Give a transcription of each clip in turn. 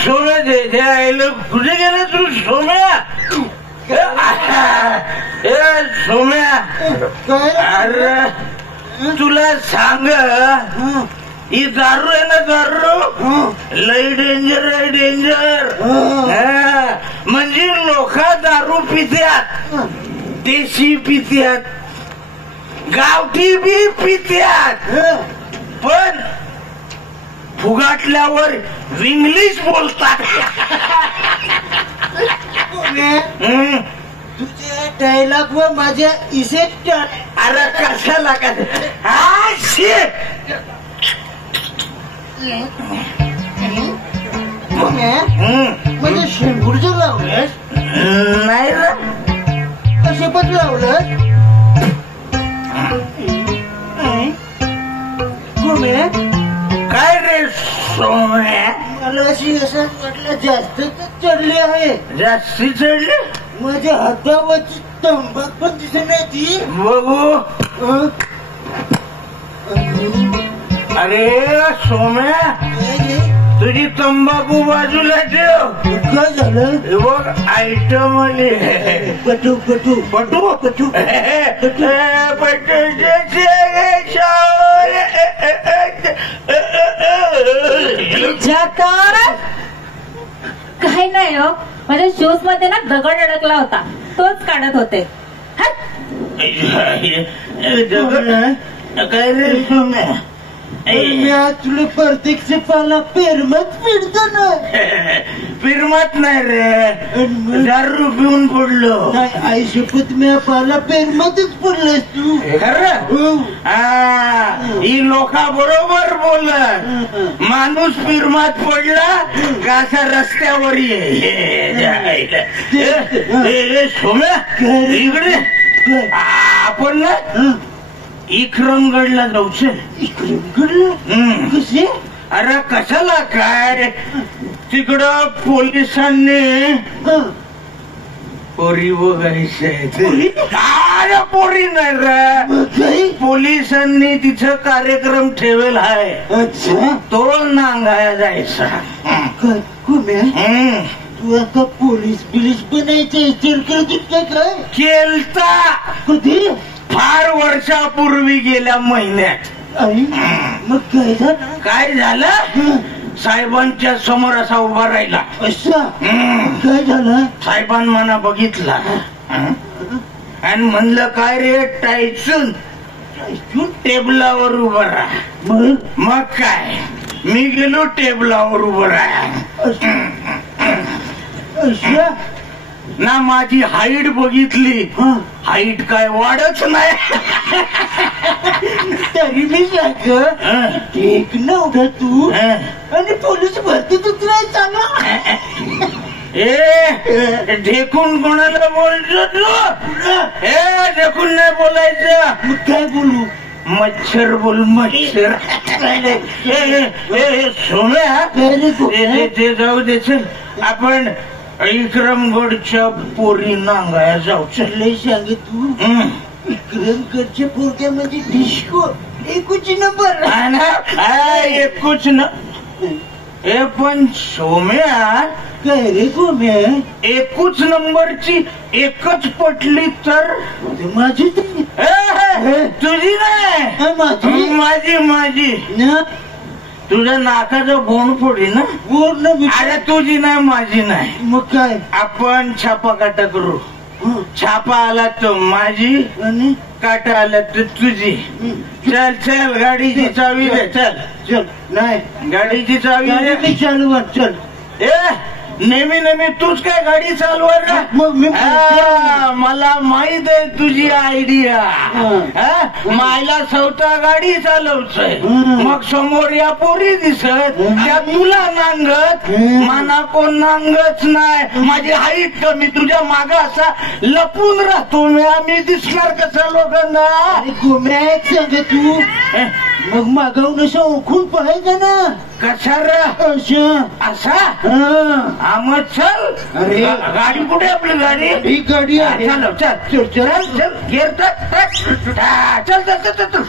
सोम्या आईला कुठे गेला तू सोम्या? सोम्या अरे तुला सांग ही दारू आहे ना, दारू लई डेंजर आहे, डेंजर. म्हणजे लोक दारू पित्यात, देशी पित्यात, गावठी बी पित्यात, पण फुगाटल्यावर इंग्लिश बोलतात. तुझ्या डायलॉग व माझ्या इफेक्ट. अरे कशाला का म्हणजे शेंबूरचं लावलंस? नाही रे. कसे पण लावलं? काय रे सोम्या? मला अशी असं वाटलं जास्त चढली आहे. जास्ती चढली? माझ्या हातावरची तंबाख पण दिसत नाही ती. बघू. अरे सोम्या, तुझी तंबाखू बाजूला ठेव. काय झालं? बघ आयटम आली. पटू पटू पटू पटू काही नाही हो, माझ्या शूज मध्ये ना दगड अडकला होता, तोच काढत होते. काय रे सोम्या? मी तुला प्रत्यक्ष पाला पेरमत पिडतो ना. फिरमत नाही रे, दारू पिऊन पडलो. आई शपथ मी पाला पेरमतच पडलास तू. खरं? ही लोका बरोबर बोलत. माणूस फिरमात पडला का असा रस्त्यावर ये. सोम्या इकडे आपण ना इक्रमगडला जाऊ. इक्रमगडला कसे? अरे कशाला काय, तिकडं पोलिसांनी पोरी बघायचे. अरे पोरी नाही रे, पोलिसांनी तिथं कार्यक्रम ठेवेल आहे. अच्छा, तो नांगाया जायचा. तू आता पोलीस बिलीस बनायचं विचार करत काय? केलता कधी? फार वर्षापूर्वी, गेल्या महिन्यात. मग काय झालं? काय झालं? साहेबांच्या समोर असा उभा राहिला. अच्छा, काय झालं? साहेबांनी मला बघितला आणि म्हणलं काय रे टायचून टेबलावर उभं राहा. मग काय, मी गेलो टेबलावर उभं राहा. ना माझी हाईट बघितली, हाईट काय वाढच नाही. तरी मी ठीक नव्हतं तू आणि पोलीस भरतीतच नाही चालू. ढेकून कोणाला बोलतो तू? ढेकून नाही बोलायचं. मग काय बोलू? मच्छर बोल, मच्छर. सोम्या ते जाऊ दे, चल आपण इक्रमगडच्या पोरी नांगाया जाऊ. लय सांगे तू. इक्रमगडच्या पोरक्या म्हणजे डिस्को एकूच नंबर. एकूच न. हे पण सोम्या, काय रे गोम्या, एकूच नंबरची एकच पटली तर माझी तुझी नाही, माझी माझी. तुझ्या नाकाचं बोन फोडी ना. अरे तुझी नाही, माझी नाही. मग काय? आपण छापा काटा करू. छापा आला तर माझी आणि काटा आला तर तुझी. चल चल, गाडीची चावी दे. चल चल. नाही, गाडीची चावी दे. चालू चल. नेहमी नेहमी तूच काय गाडी चालवर ना. मग मी मला माहित आहे तुझी आयडिया. मायला स्वतः गाडी चालवचंय, मग समोर या पोरी दिसत त्या तुला नांगत. मना कोण नांगत नाही. माझी हाईट कमी, तुझ्या माग असा लपून राहतो मी. आम्ही दिसणार कसा लोकांना? गोम्या सांग तू मग मागावून असं ओळखून पाहायचं ना. कशाला असा मग चल. अरे गाडी कुठे आपली गाडी? ही गाडी आहे. चल चल चल चल चल घेर चल चल चल चल चल.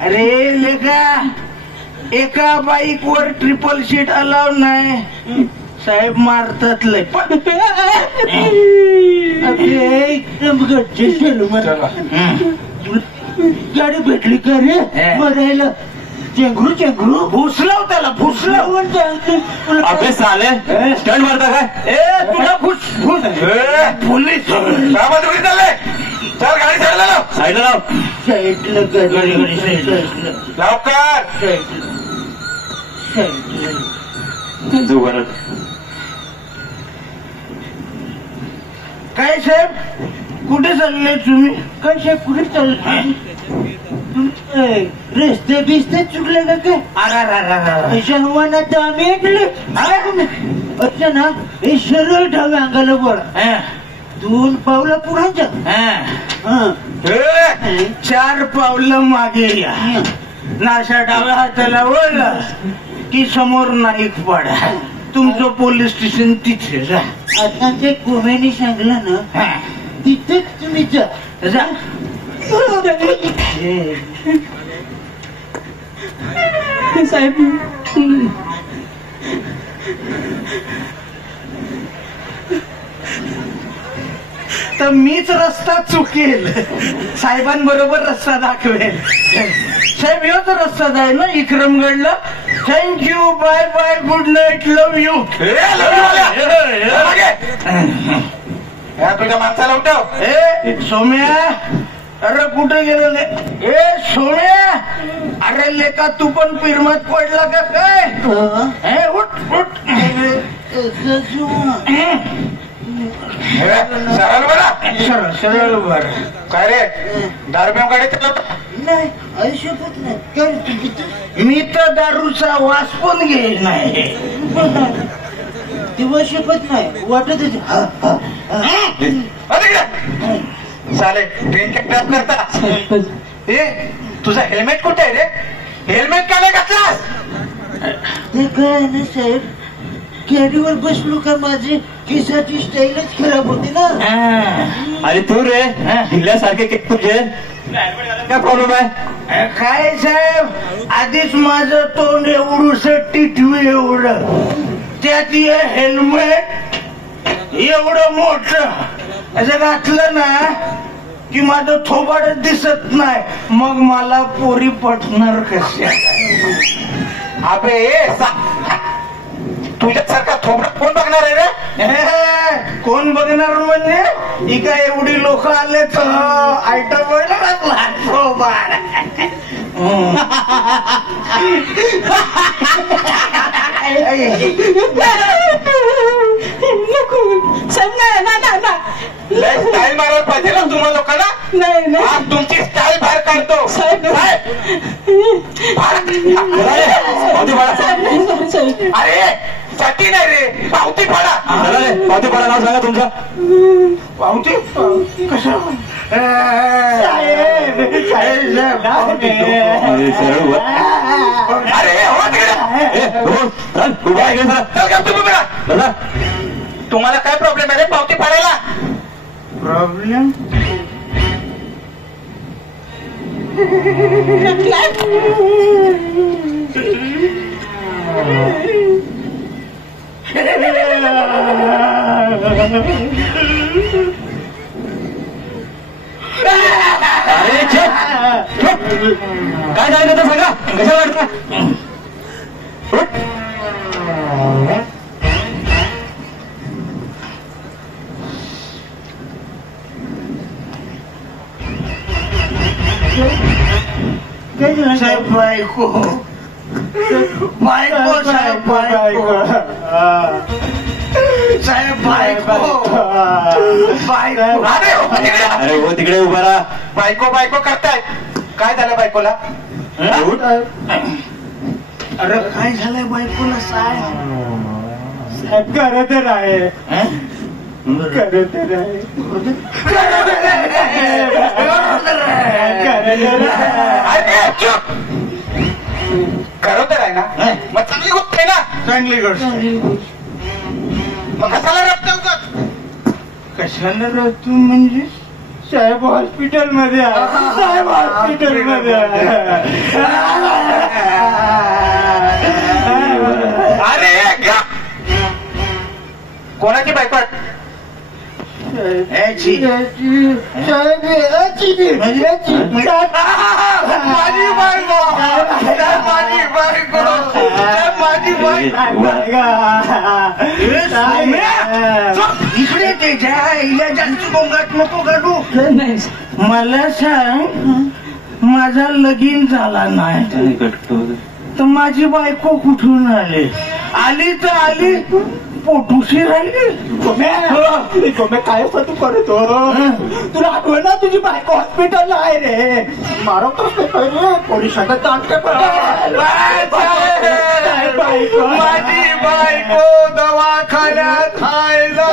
अरे लेका एका बाईक वर ट्रिपल सीट अलाव नाही साहेब मारतात लय. एकदम गच्चे गाडी भेटली का रे बघायला? चेंगरू चेंगरू फुसलाव त्याला फुसलाव. अभ्यास आले स्टंट मारता काय? ए तुला फुस फुस पोलीस चाललंय. चल गाडी साईडला लाव. साईडला लाव. साईडला गाडी लवकर काय साहेब कुठे चालले तुम्ही? काय साहेब कुठे चालले? रस्ते बिस्ते चुकले का काय? अशा हवानात आम्ही ऐकले अच्छा ना. हे सरळ डाव्या अंगाला बोला. 2 पावलं पुढाच्या 4 पावलं मागे या. नाशा डाव्या हाताला वळला की समोर नाईक पाडा. तुमचं पोलीस स्टेशन तिथे जा. आता ते कोमेनी सांगलं ना तिथेच तुम्ही जा. साहेब तर मीच रस्ता चुकेल साहेबांबरोबर रस्ता दाखवेल. साहेब योच रस्ता जाय ना विक्रमगडला. Thank you bye bye good night love you. तुझ्या माणसाला उठव. ए सोम्या अरे कुठे गेलं? ए सोम्या अरे लेका तू पण पिरमत पडला का काय? हे उठ उठ सरळ बरा. सरळ सरळ बर. काय रे दारू पिऊन गाडी चालवतो? नाही आयुष्यपत नाही. मी तर दारूचा वास पण घेत नाही. तेव्हा शपथ नाही वाटत चाले ट्रेन क्रॅप करता. ए तुझा हेल्मेट कुठे आहे रे? हेल्मेट का नाही घातलास? ते काय ना साहेब कॅरीवर बसलो का माझी केसाची स्टाईलच खराब होती ना. अरे तू रे ढिल्ल्यासारखे केक तुझे काय प्रॉब्लेम आहे? काय साहेब आधीच माझं तोंड एवढूस टिटवी एवढं त्यात हेल्मेट एवढं मोठं असं घातलं ना की माझं थोबाडच दिसत नाही. मग मला पोरी पटणार कशा? अबे तुझ्यासारखा थोबडा कोण बघणार आहे रे? कोण बघणार म्हणजे इका एवढी लोक आले तर आयटम थोबाड. स्टाईल मारायला पाहिजे ना तुम्हाला लोकांना. आज तुमची स्टाईल बाहेर काढतो. अरे साठी नाही रे पावती पाडा. पावती पाडा नाव सांगा तुमचं. पावती कशा? अरे तुम्हाला काय प्रॉब्लेम आहे रे पावती पाडायला? प्रॉब्लेम अरे काय जायचं तर सांगा कशा वाटतं? साहेब बायको बायको साहेब बायको साहेब बायको बायको. अरे हो तिकडे उभा राहा. बायको बायको करताय काय झालं बायकोला? अरे काय झालंय बायकोला साहेब? खरं तर आहे, खरं तर आहे. खरं तर आहे ना, मग चांगली गोष्ट आहे ना. चांगली गोष्ट. मग कशाला रडतो उगाच? कशाला रडतो म्हणजे? साहेब हॉस्पिटल मध्ये आहे, साहेब हॉस्पिटल मध्ये आहे. अरे कोणाची बायको आहे? याची. साहेब माझी बायको, माझी बायको, माझी बायको. इकडे ते हिला जास्त गोंगाट नको काढू. मला सांग, माझा लगीन झाला नाही तर माझी बायको कुठून आली? आली तर आली, पोटुशी राहिली. काय तू करतो? तुला आठवण ना, तुझी बायको हॉस्पिटलला आहे रे. मारवतोस ते पोलिसांना चालते. माझी बायको दवाखान्यात खायला,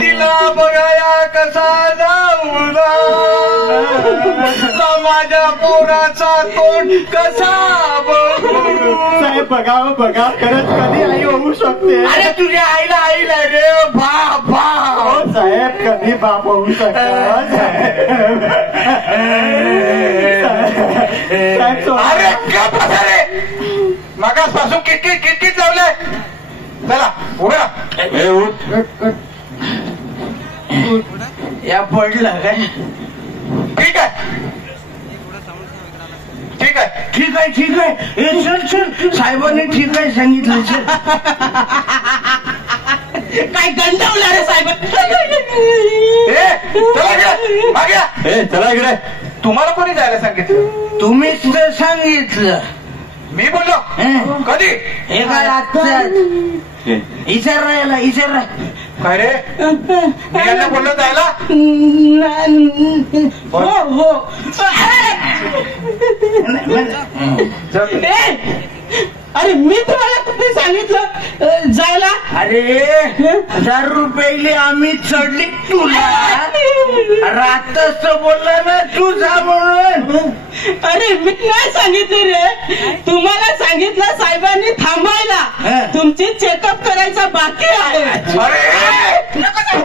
तिला बघाया कसा जाऊ ना, माझ्या पोराचा तोंड कसा बघू. साहेब बघावं बघा, खरंच कधी आई होऊ शकते. अरे तुझ्या आईला आईला रे बाप बाप. साहेब कधी बाप होऊ शकतात. अरे का रे, मागासपासून किटकिट किटकिट लावलंय. चला उभ्या. या पडला काय? ठीक आहे, ठीक आहे, ठीक आहे, ठीक आहे. हे चल चल, साहेबांनी ठीक आहे सांगितलं. चल. काय गंडवलं रे साहेब? चला इकडे. तुम्हाला कोणी जायला सांगितलं? तुम्हीच तर सांगितलं. मी बोललो कधी? हे काय आजचं? इचार राहिला, इचार राह. काय रे, मी यांना बोललो जायला? अरे मी तुम्हाला कुठे सांगितलं जायला? अरे 1000 रुपये आम्ही चढली तुला. रातच बोलला ना तू जा म्हणून. अरे मी नाही सांगितलं रे, तुम्हाला सांगितलं साहेबांनी थांबायला, तुमची चेकअप करायचं बाकी आहे. अरे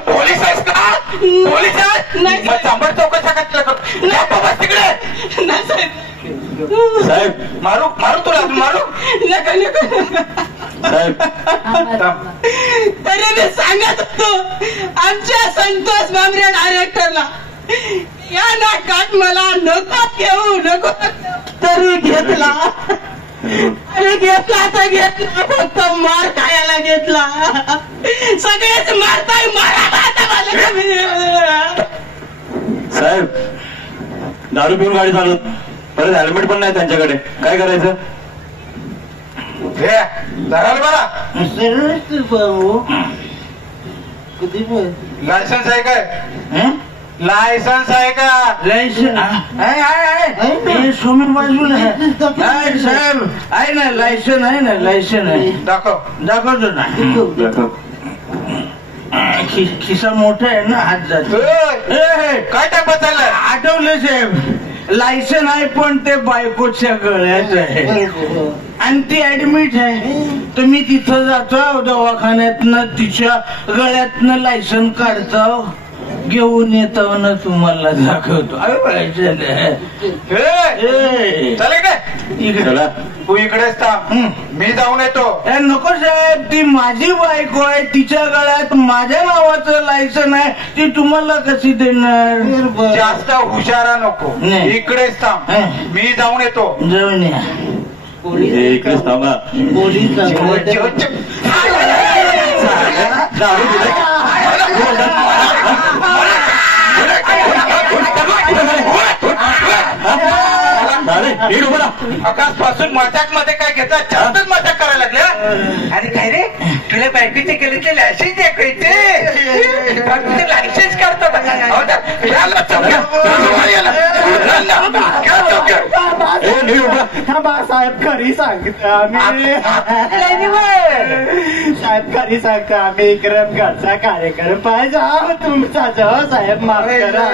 पोलीस आहेस का? पोलीस आहे? नाही. मग चांबड चौकशा कसला तिकडे? नाही साहेब. साहेब मारू मारू तुला, मारू नका नका साहेब. तरी मी सांगत होतो आमच्या संतोष भामरे डायरेक्टरला, या नाटकात मला नको घेऊ नको, तरी घेतला. अरे घेतला तर घेतला, फक्त मार खायला घेतला. सगळेच मारताय, मारा साहेब दारू पिऊन गाडी चालवत, परत हेल्मेट पण नाही त्यांच्याकडे, काय करायचं? धराल बरा. लायसन्स आहे काय? लायसन्स आहे का? लायसन आहे सोमी बाजूला आहे. साहेब आहे ना, लायसन आहे ना, लायसन आहे. दाखव. दाखवतो ना. खिसा मोठा आहे ना, हात जातो. काय टाकत चाललंय? आठवलं साहेब, लायसन आहे पण ते बायकोच्या गळ्यात आहे आणि ती ऍडमिट आहे. तर मी तिथं जातो दवाखान्यातनं, तिच्या गळ्यातनं लायसन काढतो, घेऊन येतो ना तुम्हाला दाखवतो. चालेल काय? इकडे तू इकडेच थांब, मी जाऊन येतो. नको साहेब, ती माझी बायको आहे, तिच्या गळ्यात माझ्या नावाचं लायसन आहे, ती तुम्हाला कशी देणार? जास्त हुशारा नको, नाही. इकडेच थांब, मी जाऊन येतो. जाऊन या. इकडेच थांबा. आकाशपासून मजाक मध्ये काय घेतात, जास्तच मजाक करायला लागले. अरे काय रे, तुला बायकोचे केले ते लायसन्स दाखवायचे, लायसन्स काढतो. साहेब खरी सांगतो आम्ही साहेब खरी सांगतो आम्ही विक्रमगडचा कार्यक्रम पाहिजे तुमचा जवळ साहेब माफ करा.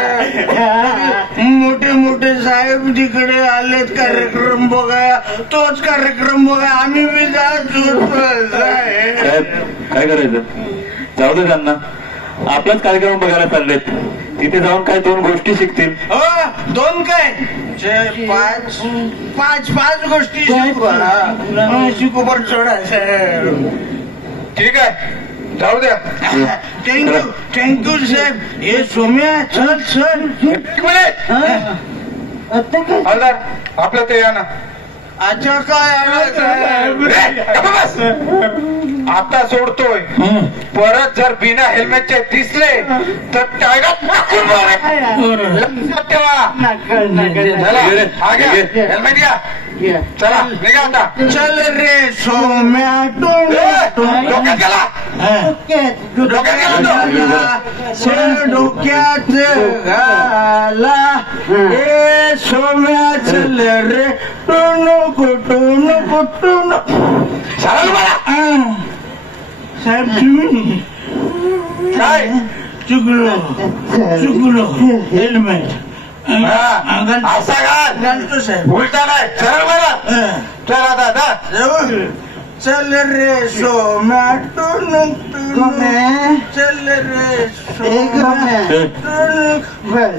मोठे मोठे साहेब तिकडे आलेत कार्यक्रम बघा तोच कार्यक्रम बघा आम्ही बी जातो. साहेब काय करायचं जाऊ दे त्यांना आपलाच कार्यक्रम बघायला चाललेत तिथे जाऊन काय 2 गोष्टी शिकतील. हो 2 काय 5 गोष्टी शिकू पण सोडा. ठीक आहे जाऊ द्या. थँक्यू साहेब. हे सोम्या चल चल. हलदार आपलं ते या ना. अच्छा काय आता सोडतोय परत जर बिना हेल्मेटचे दिसले तर टाळ्यात टाकून मारेन. लक्षात ठेवा. हेल्मेट घ्या. चला निघा आता. चल रे सोम्या डोक्यात गेला. डोक्यात घाला हे सोम्या चल रे टुनु कुटुनु कुटुनु. साहेब तुम्ही काय चुकलो हेल्मेट असा घालतो साहेब. उलटा नाही सरळ मला. चला दादा चल रे सोम्या टुनु टुनु चल रे सोम्या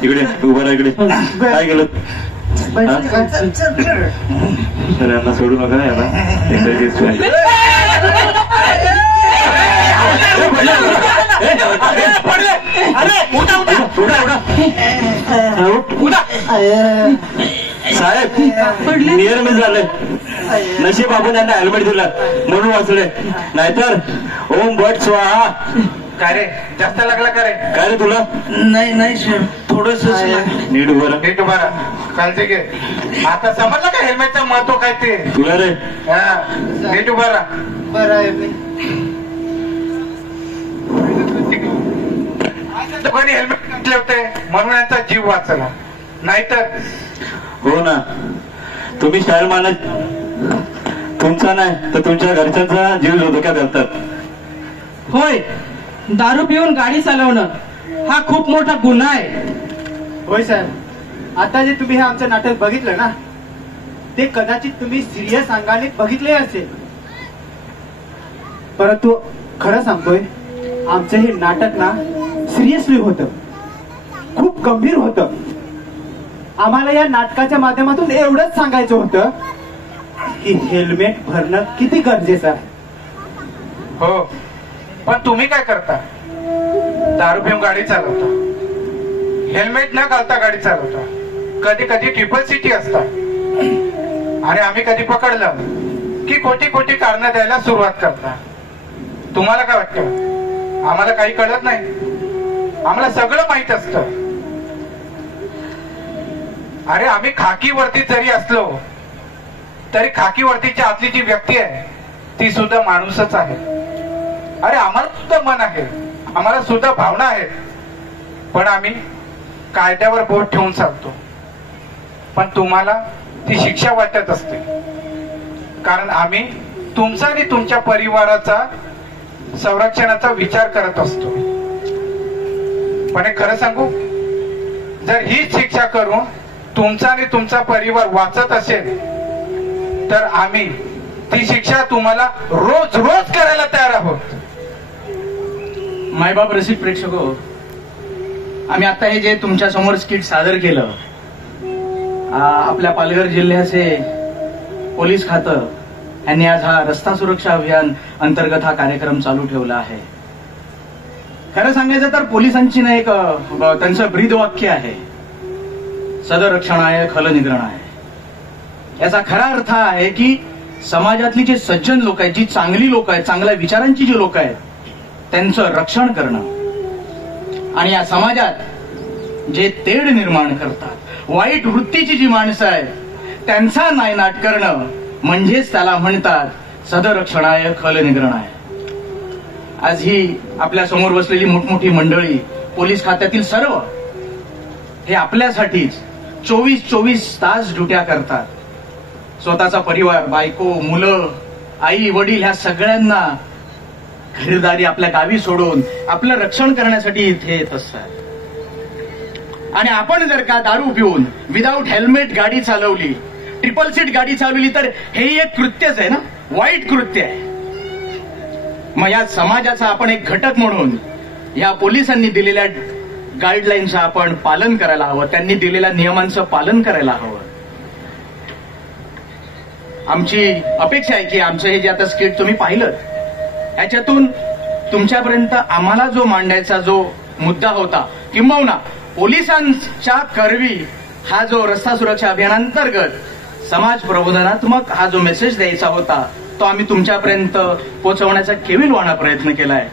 इकडे उभा राहा इकडे. काय केलं तर यांना सोडू नका याला. साहेब नियर मिस झाले. नशीब आपण त्यांना हेल्मेट दिलं म्हणून वाचले नाहीतर ओम भट स्वाहा. काय रे जास्त लागला का रे. काय रे तुला. नाही सर थोडस नीट उभं राहा. नीट बरा काळजी घे. आता समजलं का हेल्मेटचं महत्व काय ते. तुला रे नीट उभा राहा. बरं आहे दोघांनी हेल्मेट घातले होते म्हणून यांचा जीव वाचला नाहीतर. हो ना तुम्ही स्टाईल मानत तुमचा नाही तर तुमच्या घरच्यांचा जीव धोक्यात घालतात. होय दारू पिऊन गाडी चालवणं हा खूप मोठा गुन्हा आहे. होय साहेब. आता जे तुम्ही हे आमचं नाटक बघितलं ना ते कदाचित तुम्ही सिरियस अंगाने बघितले असेल परंतु खरं सांगतोय आमचं हे नाटक ना सिरियसली होतं खूप गंभीर होतं. आम्हाला या नाटकाच्या माध्यमातून एवढंच सांगायचं होतं की हेल्मेट भरणं किती गरजेचं आहे. हो पण तुम्ही काय करता. दारू पिऊन गाडी चालवता हेल्मेट न घालता गाडी चालवता. कधी कधी ट्रिपल सिटी असतात आणि आम्ही कधी पकडलं की कोटी कारणं द्यायला सुरुवात करता. तुम्हाला काय वाटतं आम्हाला काही कळत नाही. आम्हाला सगळं माहित असतं. अरे आम्ही खाकी वरती जरी असलो तरी खाकी वरतीच्या आतली जी व्यक्ती आहे ती सुद्धा माणूसच आहे. अरे आम्हाला सुद्धा मन आहे आम्हाला सुद्धा भावना आहेत. पण आम्ही कायद्यावर बोट ठेवून चालतो. पण तुम्हाला ती शिक्षा वाटत असते कारण आम्ही तुमचा आणि तुमच्या परिवाराचा संरक्षणाचा विचार करत असतो. पण एक खरं सांगू जर ही शिक्षा करून तुमचा आणि तुमचा परिवार वाचत असेल तर आम्ही ती शिक्षा तुम्हाला रोज रोज करायला तयार आहोत. मायबाप रसिक प्रेक्षक आम्ही आता हे जे तुमच्या समोर स्किट सादर केलं आपल्या पालघर जिल्ह्याचे पोलीस खातं यांनी आज हा रस्ता सुरक्षा अभियान अंतर्गत हा कार्यक्रम चालू ठेवला आहे. खरं सांगायचं तर पोलिसांची ना एक त्यांचं ब्रीद वाक्य आहे सदरक्षणाय खलनिग्रहणाय. याचा खरा अर्थ आहे की समाजातली जे सज्जन लोक आहेत जी चांगली लोक आहेत चांगल्या विचारांची जी लोक आहेत त्यांचं रक्षण करणं आणि या समाजात जे तेढ निर्माण करतात वाईट वृत्तीची जी माणसं आहेत त्यांचा नायनाट करणं म्हणजेच त्याला म्हणतात सदरक्षणाय खलनिग्रहणाय. आज ही आपल्या समोर बसलेली मोठमोठी मंडळी पोलीस खात्यातील सर्व हे आपल्यासाठीच 24 तास ड्युट्या करतात. स्वतःचा परिवार, बायको, मुलं, आई वडील ह्या सगळ्यांना घरदारी आपल्या गावी सोडून आपलं रक्षण करण्यासाठी इथे येत असतात. आणि आपण जर का दारू पिऊन विदाऊट हेल्मेट गाडी चालवली, ट्रिपल सीट गाडी चालवली, तर हेही एक कृत्यच आहे ना, वाईट कृत्य आहे. मग या समाजाचा आपण एक घटक म्हणून या पोलिसांनी दिलेल्या गाईडलाईनचं आपण पालन करायला हवं, त्यांनी दिलेल्या नियमांचं पालन करायला हवं. आमची अपेक्षा आहे की आमचं हे जे आता स्किट तुम्ही पाहिलं, याच्यातून तुमच्यापर्यंत आम्हाला जो मांडायचा जो मुद्दा होता, किंबहुना पोलिसांच्या करवी हा जो रस्ता सुरक्षा अभियानांतर्गत समाज प्रबोधनात्मक हा जो मेसेज द्यायचा होता, तो आम्ही तुमच्यापर्यंत पोहोचवण्याचा केविलवाणा प्रयत्न केलाय.